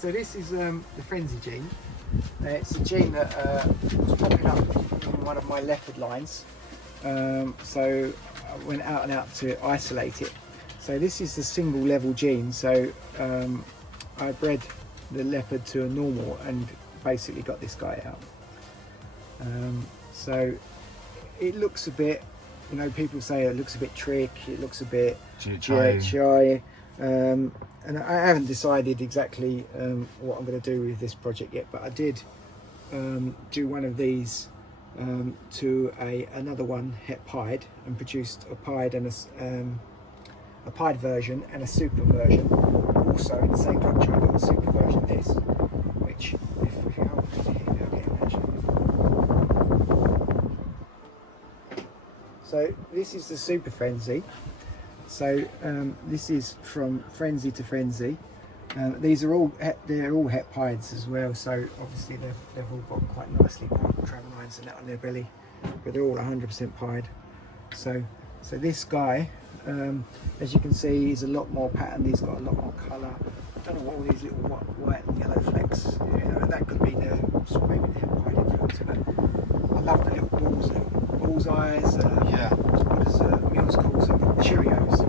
So this is the frenzy gene. It's a gene that was popping up in one of my leopard lines. So I went out and out to isolate it. So this is the single level gene. So I bred the leopard to a normal and basically got this guy out. So it looks a bit, you know, people say it looks a bit trick, it looks a bit GHI. And I haven't decided exactly what I'm going to do with this project yet, but I did do one of these to another one, het pied, and produced a pied and a pied version and a super version. Also in the same clutch I got a super version of this, which if we hold it here, I'll get it actually. So this is the super frenzy. So this is from frenzy to frenzy. These are all they're all het pieds as well. So obviously they've all got quite nicely marked tram lines and that on their belly, but they're all 100% pied. So this guy, as you can see, he's a lot more patterned. He's got a lot more colour. I don't know what all these little white and yellow flecks. That could be maybe the het pied influence. But I love the little bullseyes. What does Mills calls them? Cheerios. So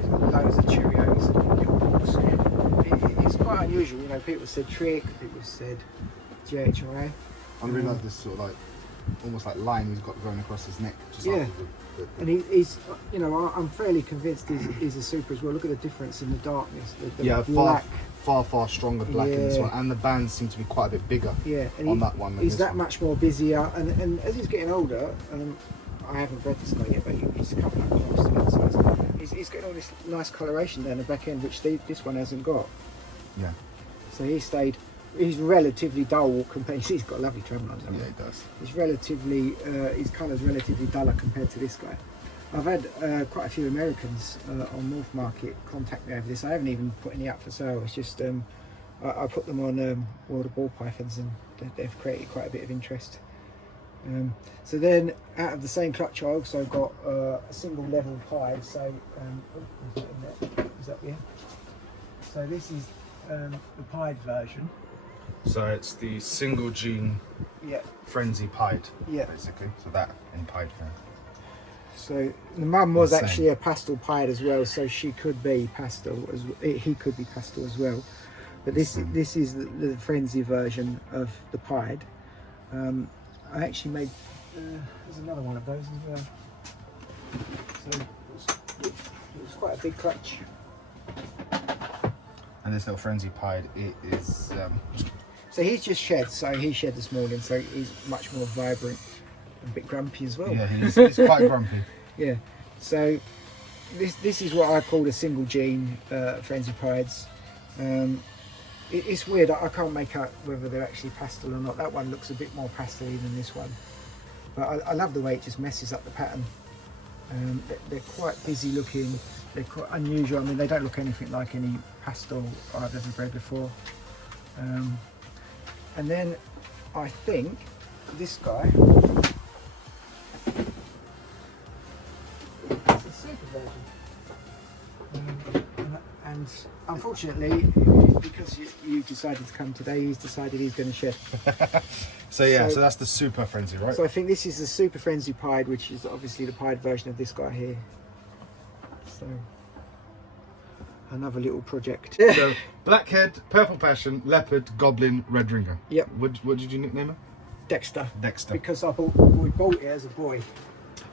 he's got loads of Cheerios and little balls. It's quite unusual, you know. People said trick, people said GHI. I really like this sort of like almost like line he's got going across his neck. Just Yeah, like and he's, you know, I'm fairly convinced he's a super as well. Look at the difference in the darkness. The black. far stronger black in this one, and the bands seem to be quite a bit bigger. Yeah, and on that one. He's that much more busier, and as he's getting older, I haven't bred this guy yet, but he's coming up close to that size. He's getting all this nice coloration down the back end, which this one hasn't got. Yeah. So he's relatively dull compared. He's got lovely tram lines. Yeah, he does. He's relatively, his colour's relatively duller compared to this guy. I've had quite a few Americans on morphmarket contact me over this. I haven't even put any up for sale. It's just I put them on World of Ball Pythons, and they've created quite a bit of interest. So then, out of the same clutch, I also got a single level pied. So is that yeah? So this is the pied version. So it's the single gene frenzy pied, basically. So that in pied form. So the mum was actually a pastel pied as well, so she could be pastel he could be pastel as well. But this is the frenzy version of the pied. I actually made there's another one of those as well. So it was quite a big clutch. And this little frenzy pied, it is. So he's just shed. So he shed this morning. So he's much more vibrant, and a bit grumpy as well. Yeah, he's quite grumpy. Yeah. So this is what I call a single gene frenzy pieds. It's weird. I can't make out whether they're actually pastel or not. That one looks a bit more pastel-y than this one. But I love the way it just messes up the pattern. They're quite busy looking. They're quite unusual. I mean, they don't look anything like any pastel I've ever bred before. And then I think this guy is a super version. And unfortunately, because you decided to come today, he's decided he's going to shed. So that's the super frenzy, right? So I think this is the super frenzy pied, which is obviously the pied version of this guy here. So another little project. So blackhead, purple passion, leopard, goblin, red ringer. Yep. What did you nickname it? Dexter. Dexter. Because we bought it as a boy.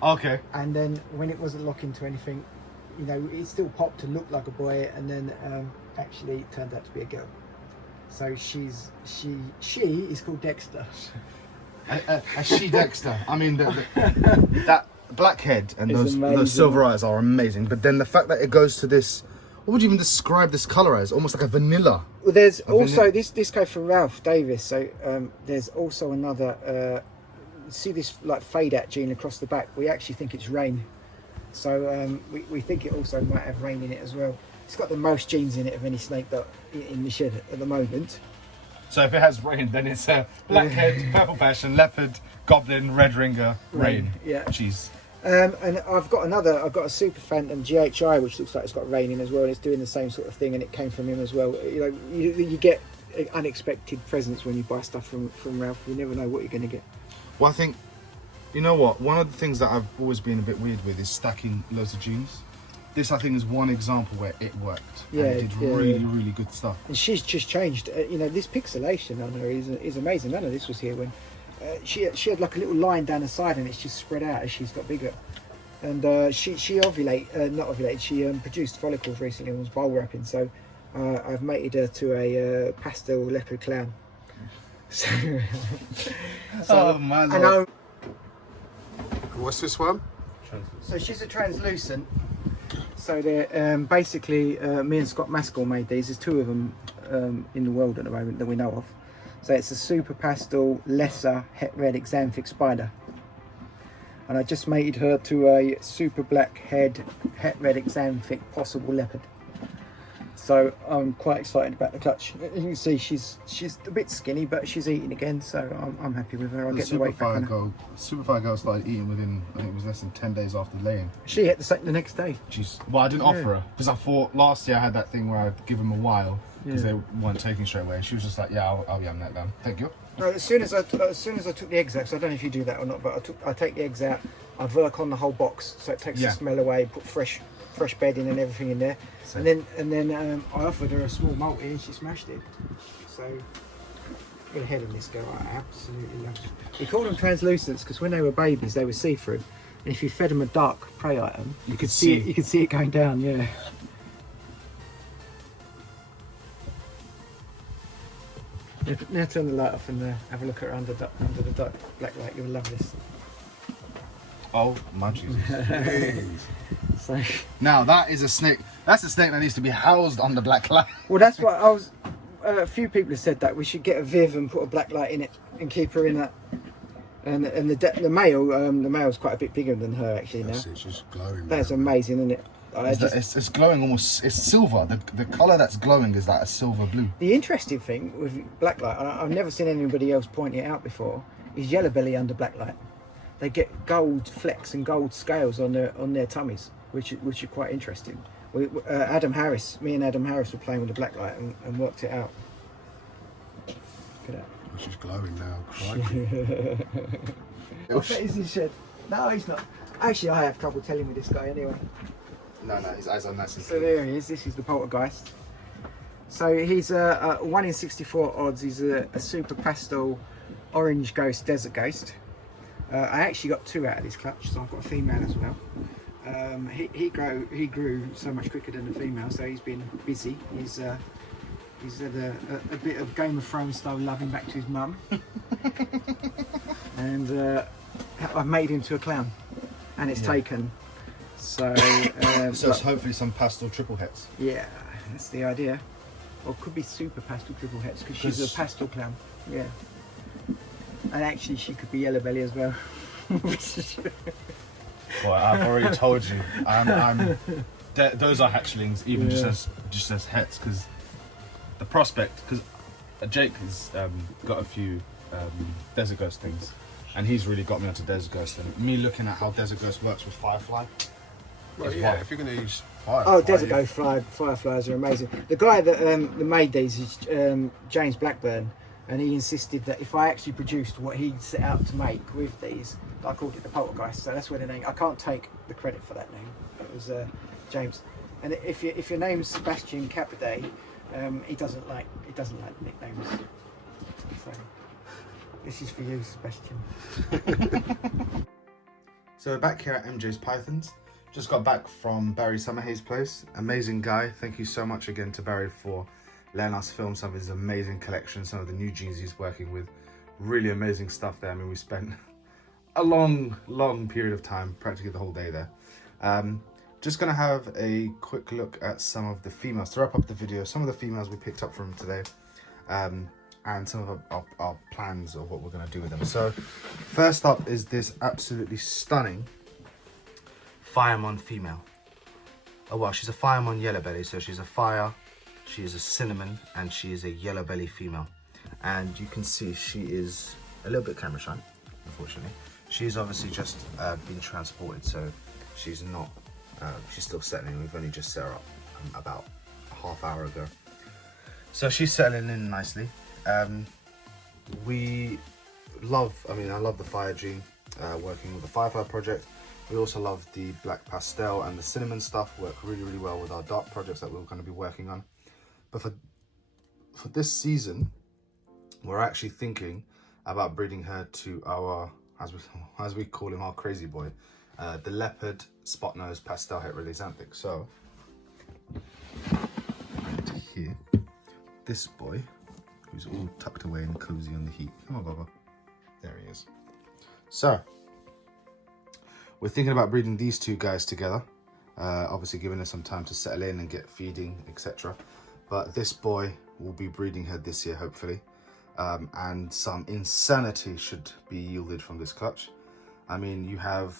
Okay. And then when it wasn't locking to anything, you know, it still popped to look like a boy, and then actually it turned out to be a girl. So she is called Dexter. A she Dexter. I mean, that black head and those silver eyes are amazing. But then the fact that it goes to this, what would you even describe this colour as? Almost like a vanilla. Well, there's also this came from Ralph Davis. So there's also another. See this like fade out gene across the back? We actually think it's rain. So we think it also might have rain in it as well. It's got the most genes in it of any snake that in the shed at the moment. So if it has rain, then it's a blackhead, purple passion, leopard, goblin, red ringer, rain. Yeah. Jeez. And I've got a super phantom GHI, which looks like it's got rain in as well, and it's doing the same sort of thing, and it came from him as well. You know, you get unexpected presents when you buy stuff from Ralph. You never know what you're going to get. Well, I think, you know what? One of the things that I've always been a bit weird with is stacking loads of jeans. This, I think, is one example where it worked. Yeah, and it did really good stuff. And she's just changed. You know, this pixelation on her is amazing. None of this was here when she had like a little line down the side, and it's just spread out as she's got bigger. And she produced follicles recently and was bowl wrapping. So I've mated her to a pastel leopard clown. So, oh my lord. What's this one? So she's a translucent. So they're basically me and Scott Maskell made these. There's 2 of them in the world at the moment that we know of. So it's a super pastel lesser het red xanthic spider, and I just mated her to a super black het red xanthic possible leopard. So I'm quite excited about the clutch. You can see she's a bit skinny, but she's eating again, so I'm happy with her. I'll get the weight back on her. Superfire girl started eating within, I think it was less than 10 days after laying. She hit the next day. Jeez. Well, I didn't offer her because I thought last year I had that thing where I'd give them a while because they weren't taking straight away. She was just like, yeah, I'll yam that down. Thank you. No, as soon as I took the eggs out, so I don't know if you do that or not, but I take the eggs out, I work on the whole box so it takes the smell away, put fresh bedding and everything in there, and then I offered her a small multi and she smashed it. So get ahead of this girl. I absolutely love it. We called them translucents because when they were babies they were see-through, and if you fed them a dark prey item, you could see it. You could see it going down. Yeah. Now turn the light off and have a look at her under the dark black light. You'll love this. Oh my Jesus. So now that is a snake. That's a snake that needs to be housed under black light. Well, that's what I was. A few people have said that we should get a Viv and put a black light in it and keep her in that. And the male's quite a bit bigger than her actually now. That's it, she's glowing. That's amazing, isn't it? It's glowing almost. It's silver. The color that's glowing is like a silver blue. The interesting thing with black light, I've never seen anybody else point it out before, is yellow belly under black light. They get gold flecks and gold scales on their tummies, which are quite interesting. Me and Adam Harris were playing with the black light and worked it out. Look at that. She's glowing now. Crikey. What is his shed? No, he's not. Actually, I have trouble telling with this guy anyway. No, his eyes are nice and So there he is. This is the poltergeist. So he's a 1 in 64 odds. He's a super pastel orange ghost, desert ghost. I actually got 2 out of this clutch, so I've got a female as well. He grew so much quicker than the female, so he's been busy. He's had a bit of Game of Thrones style loving back to his mum, and I've made him to a clown, and it's taken. So so it's hopefully some pastel triple hets. Yeah, that's the idea. Or it could be super pastel triple hets because she's a pastel clown. Yeah. And actually she could be yellow belly as well. Well, I've already told you. Those are hatchlings, even just as hets, because the prospect, because Jake has got a few Desert Ghost things, and he's really got me onto Desert Ghost, and me looking at how Desert Ghost works with Firefly. Well, yeah, if you're going to use Firefly. Oh, Desert Ghost Fireflies are amazing. The guy that made these is James Blackburn, and he insisted that if I actually produced what he set out to make with these, I called it the Poltergeist. So that's where the name. I can't take the credit for that name. It was James. And if your name's Sebastian Capiday, he doesn't like nicknames. So this is for you, Sebastian. So we're back here at MJs Pythons. Just got back from Barry Summerhayes' place. Amazing guy. Thank you so much again to Barry for letting us film some of his amazing collections, some of the new jeans he's working with. Really amazing stuff there. I mean, we spent a long period of time, practically the whole day there. Just gonna have a quick look at some of the females to wrap up the video, some of the females we picked up from today, and some of our plans of what we're gonna do with them. So first up is this absolutely stunning Fireman female. Oh well, she's a Fireman yellow belly, so she's a fire, she is a cinnamon, and she is a yellow belly female. And you can see she is a little bit camera shy, unfortunately. She's obviously just been transported, so she's not, she's still settling. We've only just set her up about a half hour ago. So she's settling in nicely. We love, I love the fire gene, working with the Firefly project. We also love the black pastel and the cinnamon stuff, work really, really well with our dark projects that we're going to be working on. But for this season, we're actually thinking about breeding her to our, as we call him, our crazy boy, the Leopard Spot-Nose Pastel Het Release Xanthic. So, here, this boy, who's all tucked away and cozy on the heat. Come on, Bubba. There he is. So, we're thinking about breeding these two guys together. Obviously giving her some time to settle in and get feeding, etc. But this boy will be breeding her this year, hopefully. And some insanity should be yielded from this clutch. I mean, you have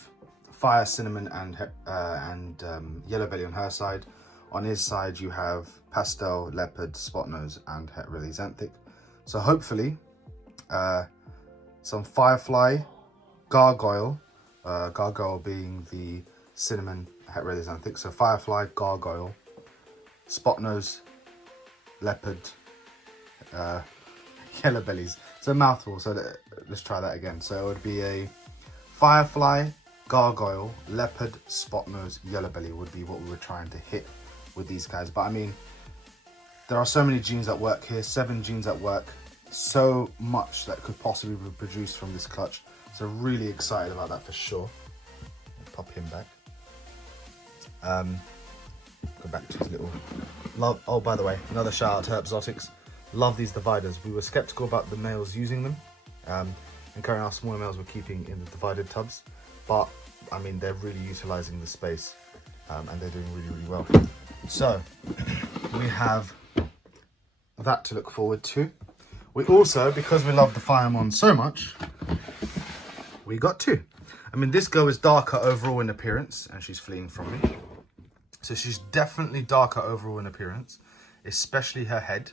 Fire, Cinnamon, and Yellow Belly on her side. On his side, you have Pastel, Leopard, Spot-Nose, and Het Release Xanthic. So hopefully, some Firefly, Gargoyle, Gargoyle being the Cinnamon Het Release Xanthic. So Firefly, Gargoyle, Spot-Nose, Leopard, Yellow Bellies. It's a mouthful, so let's try that again. So it would be a Firefly, Gargoyle, Leopard, Spot-Nose, Yellow Belly would be what we were trying to hit with these guys. But I mean, there are so many genes at work here, 7 genes at work, so much that could possibly be produced from this clutch. So really excited about that for sure. Pop him back. Go back to his little love. Oh, by the way, another shout out to Exotics. Love these dividers. We were skeptical about the males using them, and currently our smaller males we're keeping in the divided tubs. But I mean, they're really utilizing the space, and they're doing really, really well. So we have that to look forward to. We also, because we love the Firemon so much, we got 2. I mean, this girl is darker overall in appearance, and she's fleeing from me. So she's definitely darker overall in appearance, especially her head.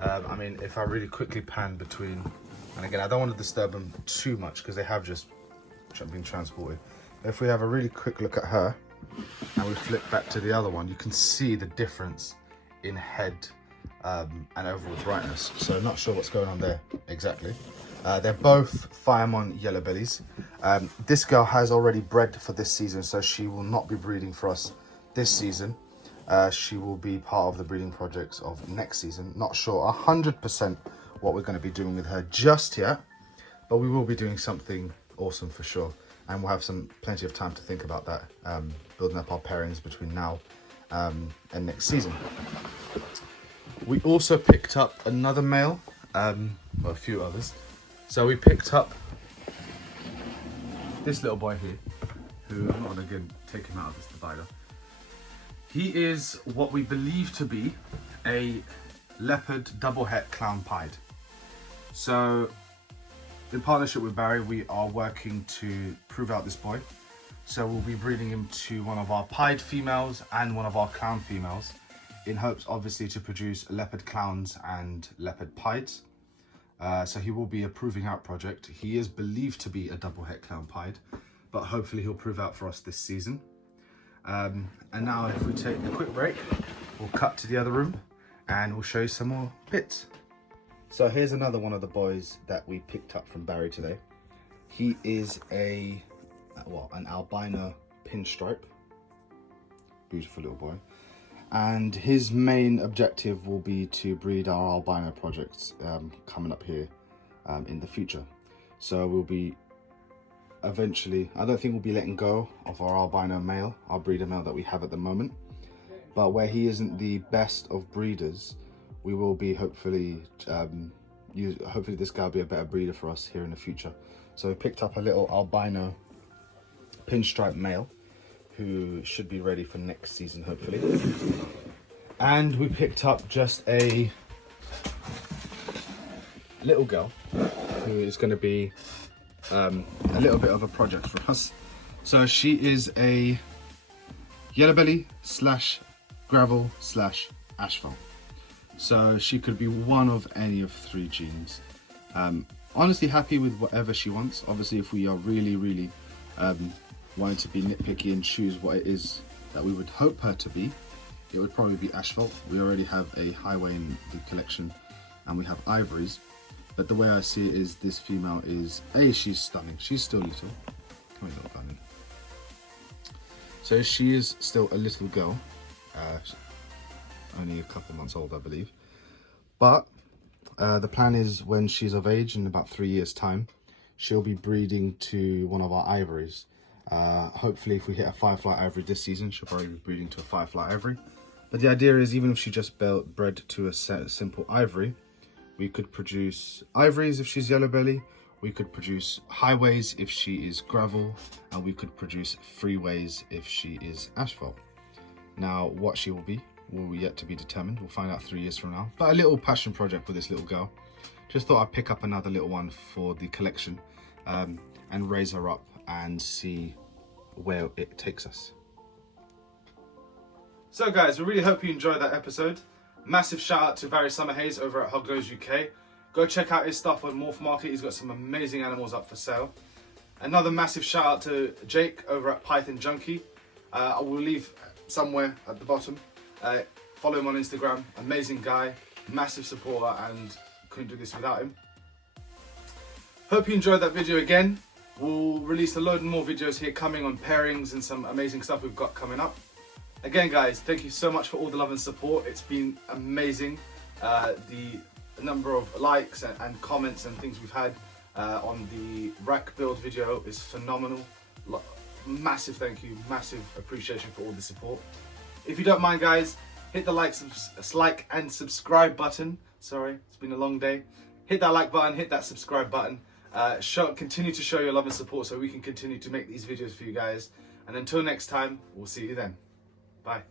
I mean, if I really quickly pan between, and again, I don't want to disturb them too much because they have just been transported. If we have a really quick look at her, and we flip back to the other one, you can see the difference in head and overall brightness. So not sure what's going on there exactly. They're both Firemon Yellow Bellies. This girl has already bred for this season, so she will not be breeding for us this season. She will be part of the breeding projects of next season. Not sure 100% what we're going to be doing with her just yet, but we will be doing something awesome for sure. And we'll have plenty of time to think about that, building up our pairings between now and next season. We also picked up another male, well, a few others. So we picked up this little boy here, who I'm not going to take him out of this divider. He is what we believe to be a Leopard double het clown pied. So in partnership with Barry, we are working to prove out this boy. So we'll be breeding him to one of our pied females and one of our clown females, in hopes obviously to produce leopard clowns and leopard pieds. So he will be a proving out project. He is believed to be a double het clown pied, but hopefully he'll prove out for us this season. And now if we take a quick break, we'll cut to the other room and we'll show you some more bits. So here's another one of the boys that we picked up from Barry today. He is an albino pinstripe. Beautiful little boy. And his main objective will be to breed our albino projects coming up here in the future. So we'll be eventually, I don't think we'll be letting go of our albino male, our breeder male that we have at the moment. But where he isn't the best of breeders, we will be hopefully this guy will be a better breeder for us here in the future. So we picked up a little albino pinstripe male who should be ready for next season hopefully. And we picked up just a little girl who is going to be a little bit of a project for us. So she is a yellow belly / gravel / asphalt. So she could be one of any of 3 genes. Honestly happy with whatever she wants. Obviously if we are really wanting to be nitpicky and choose what it is that we would hope her to be, it would probably be asphalt. We already have a highway in the collection, and we have ivories. But the way I see it is this female is, she's stunning. She's still little. Come here, little bunny. So she is still a little girl. Only a couple months old, I believe. But the plan is when she's of age, in about 3 years' time, she'll be breeding to one of our ivories. Hopefully, if we hit a 5-flight ivory this season, she'll probably be breeding to a 5-flight ivory. But the idea is, even if she just bred to a simple ivory, we could produce ivories if she's yellow belly, we could produce highways if she is gravel, and we could produce freeways if she is asphalt. Now, what she will yet to be determined. We'll find out 3 years from now. But a little passion project for this little girl. Just thought I'd pick up another little one for the collection, and raise her up and see where it takes us. So guys, we really hope you enjoyed that episode. Massive shout out to Barry Summerhayes over at Hoggo's UK. Go check out his stuff on morphmarket. He's got some amazing animals up for sale. Another massive shout out to Jake over at Python Junkie. I will leave somewhere at the bottom. Follow him on Instagram. Amazing guy, massive supporter, and couldn't do this without him. Hope you enjoyed that video again. We'll release a load more videos here coming on pairings and some amazing stuff we've got coming up. Again guys, thank you so much for all the love and support. It's been amazing. The number of likes and comments and things we've had on the rack build video is phenomenal. Massive thank you, massive appreciation for all the support. If you don't mind guys, hit the like and subscribe button. Sorry, it's been a long day. Hit that like button, hit that subscribe button. Continue to show your love and support so we can continue to make these videos for you guys. And until next time, we'll see you then. Bye.